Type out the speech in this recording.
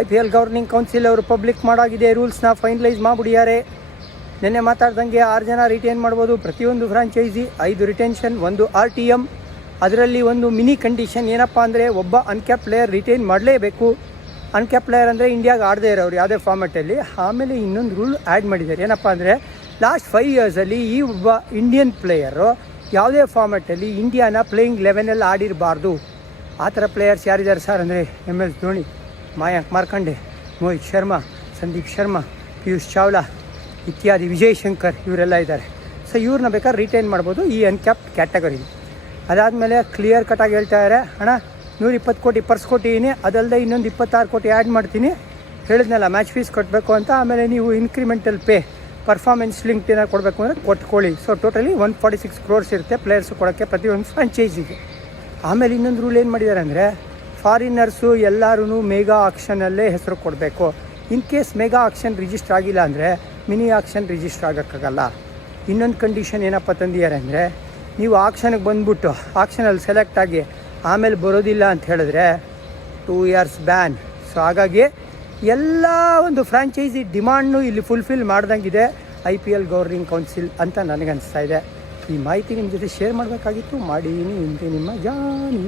IPL governing council ಅವರು public ಮಾಡಾಗಿದೆ, ರೂಲ್ಸ್ನ finalise ಮಾಡಿಬಿಡಿದ್ದಾರೆ. ನಿನ್ನೆ ಮಾತಾಡ್ದಂಗೆ 6 ಜನ ರಿಟೈನ್ ಮಾಡ್ಬೋದು ಪ್ರತಿಯೊಂದು ಫ್ರಾಂಚೈಸಿ, 5 ರಿಟೆನ್ಷನ್, 1 RTM. ಅದರಲ್ಲಿ ಒಂದು ಮಿನಿ ಕಂಡೀಷನ್ ಏನಪ್ಪ ಅಂದರೆ ಒಬ್ಬ ಅನ್ಕ್ಯಾಪ್ ಪ್ಲೇಯರ್ ರಿಟೈನ್ ಮಾಡಲೇಬೇಕು. ಅನ್ಕ್ಯಾಪ್ ಪ್ಲೇಯರ್ ಅಂದರೆ ಇಂಡಿಯಾಗೆ ಆಡದೇ ಇರೋರು ಯಾವುದೇ ಫಾರ್ಮೆಟಲ್ಲಿ. ಆಮೇಲೆ ಇನ್ನೊಂದು ರೂಲ್ ಆ್ಯಡ್ ಮಾಡಿದ್ದಾರೆ, ಏನಪ್ಪ ಅಂದರೆ ಲಾಸ್ಟ್ 5 ಇಯರ್ಸಲ್ಲಿ ಈ ಒಬ್ಬ ಇಂಡಿಯನ್ ಪ್ಲೇಯರು ಯಾವುದೇ ಫಾರ್ಮೆಟಲ್ಲಿ ಇಂಡಿಯಾನ ಪ್ಲೇಯಿಂಗ್ 11 ಆಡಿರಬಾರ್ದು. ಆ ಥರ ಪ್ಲೇಯರ್ಸ್ ಯಾರಿದ್ದಾರೆ ಸರ್ ಅಂದರೆ MS ಧೋನಿ, ಮಯಾಂಕ್ ಮಾರ್ಕಂಡೆ, ಮೋಹಿತ್ ಶರ್ಮಾ, ಸಂದೀಪ್ ಶರ್ಮಾ, ಪಿಯೂಷ್ ಚಾವ್ಲಾ ಇತ್ಯಾದಿ, ವಿಜಯ್ ಶಂಕರ್ ಇವರೆಲ್ಲ ಇದ್ದಾರೆ. ಸೊ ಇವ್ರನ್ನ ಬೇಕಾದ್ರೆ ರಿಟೈನ್ ಮಾಡ್ಬೋದು ಈ ಅನ್ಕ್ಯಾಪ್ ಕ್ಯಾಟಗರಿ. ಅದಾದಮೇಲೆ ಕ್ಲಿಯರ್ ಕಟಾಗಿ ಹೇಳ್ತಾ ಇದ್ದಾರೆ, ಅಣ್ಣ 120 ಕೋಟಿ ಪರ್ಸ್ ಕೊಟ್ಟಿದ್ದೀನಿ, ಅದಲ್ಲದೆ ಇನ್ನೊಂದು 26 ಕೋಟಿ ಆ್ಯಡ್ ಮಾಡ್ತೀನಿ, ಹೇಳಿದ್ನಲ್ಲ ಮ್ಯಾಚ್ ಫೀಸ್ ಕೊಡಬೇಕು ಅಂತ. ಆಮೇಲೆ ನೀವು ಇನ್ಕ್ರಿಮೆಂಟಲ್ ಪೇ ಪರ್ಫಾರ್ಮೆನ್ಸ್ ಲಿಂಕ್ಡ್ ಏನಾರು ಕೊಡಬೇಕು ಅಂದರೆ ಕೊಟ್ಕೊಳ್ಳಿ. ಸೊ ಟೋಟಲಿ 146 crores ಇರುತ್ತೆ ಪ್ಲೇಯರ್ಸ್ ಕೊಡೋಕ್ಕೆ ಪ್ರತಿಯೊಂದು ಫ್ರಾಂಚೈಸಿಗೆ. ಆಮೇಲೆ ಇನ್ನೊಂದು ರೂಲ್ ಏನು ಮಾಡಿದ್ದಾರೆ ಅಂದರೆ ಫಾರಿನರ್ಸು ಎಲ್ಲರೂ ಮೆಗಾ ಆಕ್ಷನಲ್ಲೇ ಹೆಸರು ಕೊಡಬೇಕು. In case mega auction register ಆಗಿಲ್ಲ ಅಂದರೆ ಮಿನಿ ಆಕ್ಷನ್ ರಿಜಿಸ್ಟರ್ ಆಗೋಕ್ಕಾಗಲ್ಲ. ಇನ್ನೊಂದು ಕಂಡೀಷನ್ ಏನಪ್ಪ ತಂದಿದ್ದಾರೆ ಅಂದರೆ ನೀವು ಆಕ್ಷನ್ಗೆ ಬಂದುಬಿಟ್ಟು ಆಕ್ಷನಲ್ಲಿ ಸೆಲೆಕ್ಟ್ ಆಗಿ ಆಮೇಲೆ ಬರೋದಿಲ್ಲ ಅಂತ ಹೇಳಿದ್ರೆ 2 years ಬ್ಯಾನ್. ಸೊ ಹಾಗಾಗಿ ಎಲ್ಲ ಒಂದು ಫ್ರಾಂಚೈಸಿ ಡಿಮಾಂಡ್ನು ಇಲ್ಲಿ ಫುಲ್ಫಿಲ್ ಮಾಡ್ದಂಗಿದೆ IPL ಗವರ್ನಿಂಗ್ ಕೌನ್ಸಿಲ್ ಅಂತ ನನಗನ್ನಿಸ್ತಾ ಇದೆ. ಈ ಮಾಹಿತಿ ನಿಮ್ಮ ಜೊತೆ ಶೇರ್ ಮಾಡಬೇಕಾಗಿತ್ತು, ಮಾಡೀನಿ. ಇಂತೆ ನಿಮ್ಮ ಜಾನಿ.